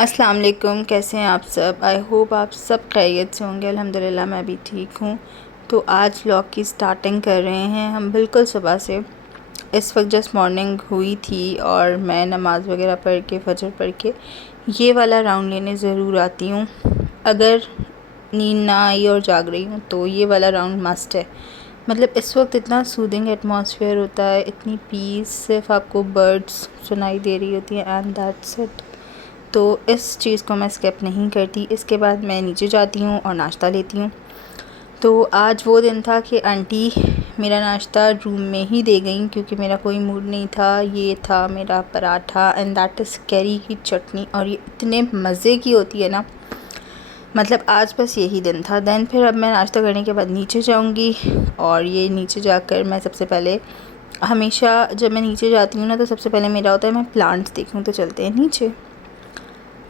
अस्सलाम वालेकुम। कैसे हैं आप सब? आई होप आप सब खैरियत से होंगे। अल्हम्दुलिल्लाह मैं भी ठीक हूँ। तो आज व्लॉग की स्टार्टिंग कर रहे हैं हम बिल्कुल सुबह से। इस वक्त जस्ट मॉर्निंग हुई थी और मैं नमाज़ वगैरह पढ़ के फजर पढ़ के ये वाला राउंड लेने ज़रूर आती हूँ। अगर नींद ना आई और जाग रही हूँ तो ये वाला राउंड मस्ट है। मतलब इस वक्त इतना सूदिंग एटमॉस्फेयर होता है, इतनी पीस, सिर्फ आपको बर्ड्स सुनाई दे रही होती हैं एंड दैट्स इट। तो इस चीज़ को मैं स्किप नहीं करती। इसके बाद मैं नीचे जाती हूँ और नाश्ता लेती हूँ। तो आज वो दिन था कि आंटी मेरा नाश्ता रूम में ही दे गई क्योंकि मेरा कोई मूड नहीं था। ये था मेरा paratha and that is carry की चटनी, और ये इतने मज़े की होती है ना। मतलब आज बस यही दिन था। दैन फिर अब मैं नाश्ता करने के बाद नीचे जाऊंगी और ये नीचे जाकर मैं सबसे पहले, हमेशा जब मैं नीचे जाती हूँ ना तो सबसे पहले मेरा होता है मैं प्लांट्स देखूँ। तो चलते हैं नीचे।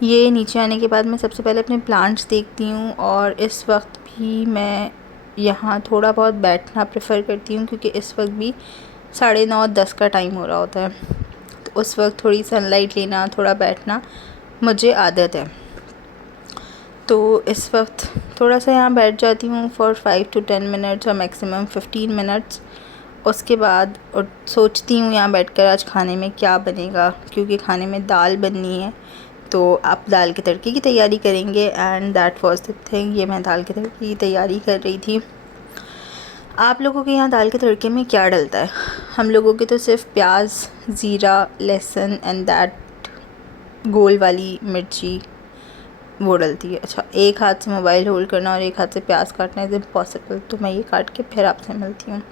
ये नीचे आने के बाद मैं सबसे पहले अपने प्लांट्स देखती हूँ और इस वक्त भी मैं यहाँ थोड़ा बहुत बैठना प्रेफर करती हूँ क्योंकि इस वक्त भी 9:30-10 का टाइम हो रहा होता है। तो उस वक्त थोड़ी सनलाइट लेना, थोड़ा बैठना मुझे आदत है। तो इस वक्त थोड़ा सा यहाँ बैठ जाती हूँ फॉर 5 to 10 मिनट्स और मैक्सिमम 15 मिनट्स। उसके बाद और सोचती हूँ यहाँ बैठकर आज खाने में क्या बनेगा, क्योंकि खाने में दाल बननी है। तो आप दाल के तड़के की तैयारी करेंगे and that was the thing. ये मैं दाल के तड़के की तैयारी कर रही थी। आप लोगों के यहाँ दाल के तड़के में क्या डलता है? हम लोगों के तो सिर्फ प्याज, ज़ीरा, लहसुन एंड दैट गोल वाली मिर्ची वो डलती है। अच्छा, एक हाथ से मोबाइल होल्ड करना और एक हाथ से प्याज काटना इज़ इम्पॉसिबल। तो मैं ये काट के फिर आपसे मिलती हूँ।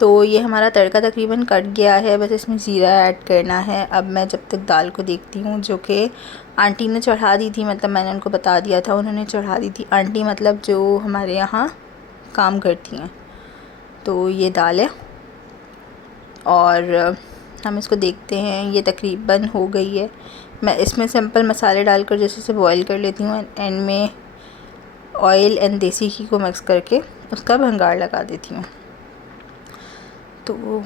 तो ये हमारा तड़का तकरीबन कट गया है, बस इसमें ज़ीरा ऐड करना है। अब मैं जब तक दाल को देखती हूँ, जो कि आंटी ने चढ़ा दी थी, मतलब मैंने उनको बता दिया था, उन्होंने चढ़ा दी थी। आंटी मतलब जो हमारे यहाँ काम करती हैं। तो ये दाल है और हम इसको देखते हैं। ये तकरीबन हो गई है। मैं इसमें सिंपल मसाले डालकर जैसे से बॉईल कर लेती हूँ, एंड में ऑयल एंड देसी घी को मिक्स करके उसका भंगार लगा देती हूँ। तो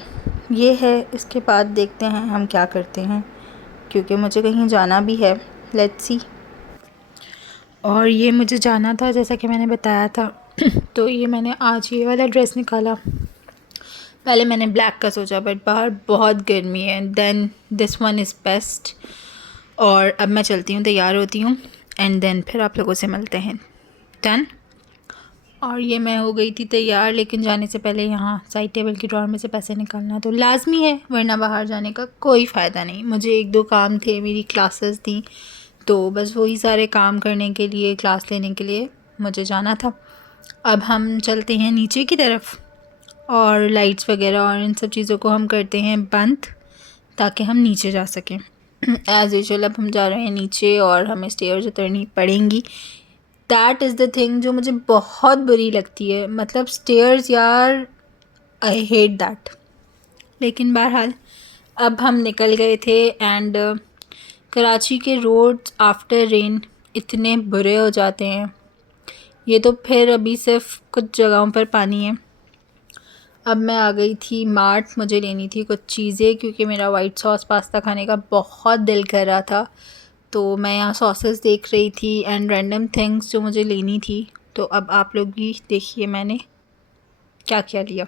ये है। इसके बाद देखते हैं हम क्या करते हैं, क्योंकि मुझे कहीं जाना भी है। Let's see. और ये मुझे जाना था जैसा कि मैंने बताया था। तो ये मैंने आज ये वाला ड्रेस निकाला। पहले मैंने ब्लैक का सोचा बट बाहर बहुत गर्मी है। Then this one is best. और अब मैं चलती हूँ, तैयार होती हूँ एंड देन फिर आप लोगों से मिलते हैं। डन। और ये मैं हो गई थी तैयार, लेकिन जाने से पहले यहाँ साइड टेबल की ड्रॉअर में से पैसे निकालना तो लाजमी है, वरना बाहर जाने का कोई फ़ायदा नहीं। मुझे 1-2 काम थे, मेरी क्लासेस थी, तो बस वही सारे काम करने के लिए, क्लास लेने के लिए मुझे जाना था। अब हम चलते हैं नीचे की तरफ और लाइट्स वगैरह और इन सब चीज़ों को हम करते हैं बंद ताकि हम नीचे जा सकें। एज़ यूजुअल अब हम जा रहे हैं नीचे और हमें स्टेयर्स उतरनी पड़ेंगी। दैट इज़ द थिंग जो मुझे बहुत बुरी लगती है। मतलब स्टेयर्स यार, आई हेट दैट। लेकिन बहरहाल अब हम निकल गए थे एंड कराची के रोड्स आफ्टर रेन इतने बुरे हो जाते हैं। ये तो फिर अभी सिर्फ कुछ जगहों पर पानी है। अब मैं आ गई थी मार्ट, मुझे लेनी थी कुछ चीज़ें क्योंकि मेरा वाइट सॉस पास्ता खाने का बहुत दिल कर रहा था। तो मैं यहाँ सॉसेस देख रही थी एंड रैंडम थिंग्स जो मुझे लेनी थी। तो अब आप लोग भी देखिए मैंने क्या क्या लिया।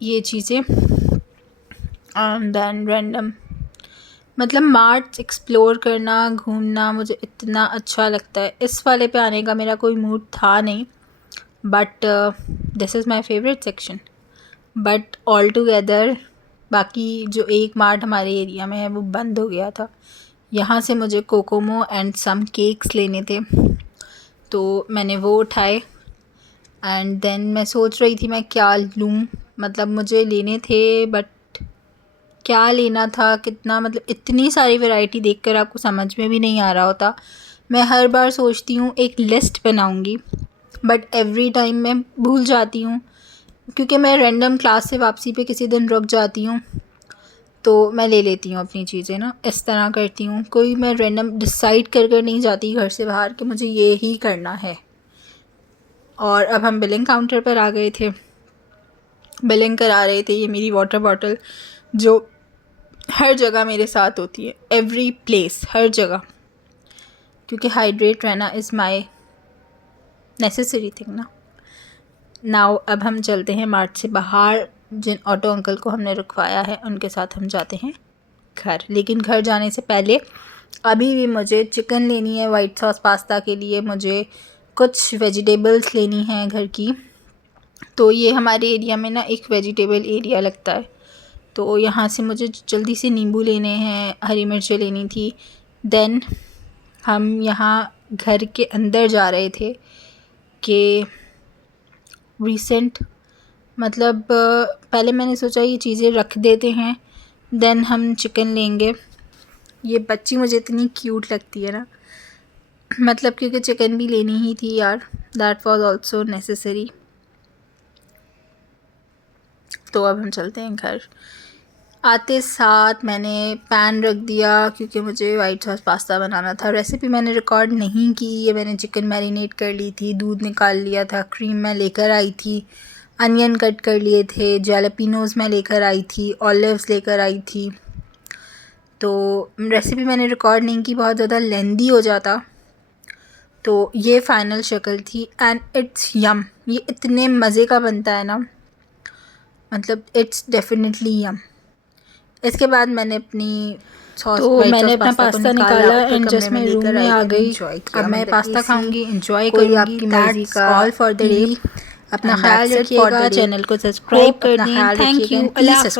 ये चीज़ें दैन रैंडम, मतलब मार्ट एक्सप्लोर करना, घूमना मुझे इतना अच्छा लगता है। इस वाले पे आने का मेरा कोई मूड था नहीं, but this is my favourite section. But all together बाकी जो एक मार्ट हमारे एरिया में है वो बंद हो गया था। यहाँ से मुझे कोकोमो एंड सम केक्स लेने थे, तो मैंने वो उठाए एंड देन मैं सोच रही थी मैं क्या लूँ। मतलब मुझे लेने थे बट क्या लेना था, कितना, मतलब इतनी सारी वैरायटी देखकर आपको समझ में भी नहीं आ रहा होता। मैं हर बार सोचती हूँ एक लिस्ट बनाऊँगी, बट एवरी टाइम मैं भूल जाती हूँ क्योंकि मैं रैंडम क्लास से वापसी पे किसी दिन रुक जाती हूँ। तो मैं ले लेती हूँ अपनी चीज़ें ना, इस तरह करती हूँ। कोई मैं रैंडम डिसाइड कर नहीं जाती घर से बाहर कि मुझे ये ही करना है। और अब हम बिलिंग काउंटर पर आ गए थे, बिलिंग करा रहे थे। ये मेरी वाटर बॉटल जो हर जगह मेरे साथ होती है, एवरी प्लेस, हर जगह, क्योंकि हाइड्रेट रहना इज़ माई नेसेसरी थिंग ना। नाउ अब हम चलते हैं मार्ट से बाहर। जिन ऑटो अंकल को हमने रुकवाया है उनके साथ हम जाते हैं घर। लेकिन घर जाने से पहले अभी भी मुझे चिकन लेनी है वाइट सॉस पास्ता के लिए, मुझे कुछ वेजिटेबल्स लेनी है घर की। तो ये हमारे एरिया में ना एक वेजिटेबल एरिया लगता है, तो यहाँ से मुझे जल्दी से नींबू लेने हैं, हरी मिर्चें लेनी थी। देन हम यहाँ घर के अंदर जा रहे थे कि रिसेंट मतलब पहले मैंने सोचा ये चीज़ें रख देते हैं, देन हम चिकन लेंगे। ये बच्ची मुझे इतनी क्यूट लगती है ना, मतलब क्योंकि चिकन भी लेनी ही थी यार, दैट वाज आल्सो नेसेसरी। तो अब हम चलते हैं घर। आते साथ मैंने पैन रख दिया क्योंकि मुझे वाइट सॉस पास्ता बनाना था। रेसिपी मैंने रिकॉर्ड नहीं की, ये मैंने चिकन मैरिनेट कर ली थी, दूध निकाल लिया था, क्रीम मैं लेकर आई थी, अनियन कट कर लिए थे, जैलपिनोज़ मैं लेकर आई थी, ऑलिव्स लेकर आई थी। तो रेसिपी मैंने रिकॉर्ड नहीं की, बहुत ज़्यादा लेंदी हो जाता। तो ये फ़ाइनल शक्ल थी एंड इट्स यम। ये इतने मज़े का बनता है ना, मतलब इट्स डेफिनेटली यम। इसके बाद मैंने अपनी सॉस तो मैंने अपना पास्ता निकाला एंड जस्ट मैं रूम में आ गई। अब मैं पास्ता खाऊंगी, एंजॉय करूँगी, आपकी मर्जी का, ऑल फॉर द डे। अपना ख्याल रखिएगा, चैनल को सब्सक्राइब कर दें। थैंक यू, अल्लाह हाफ़िज़।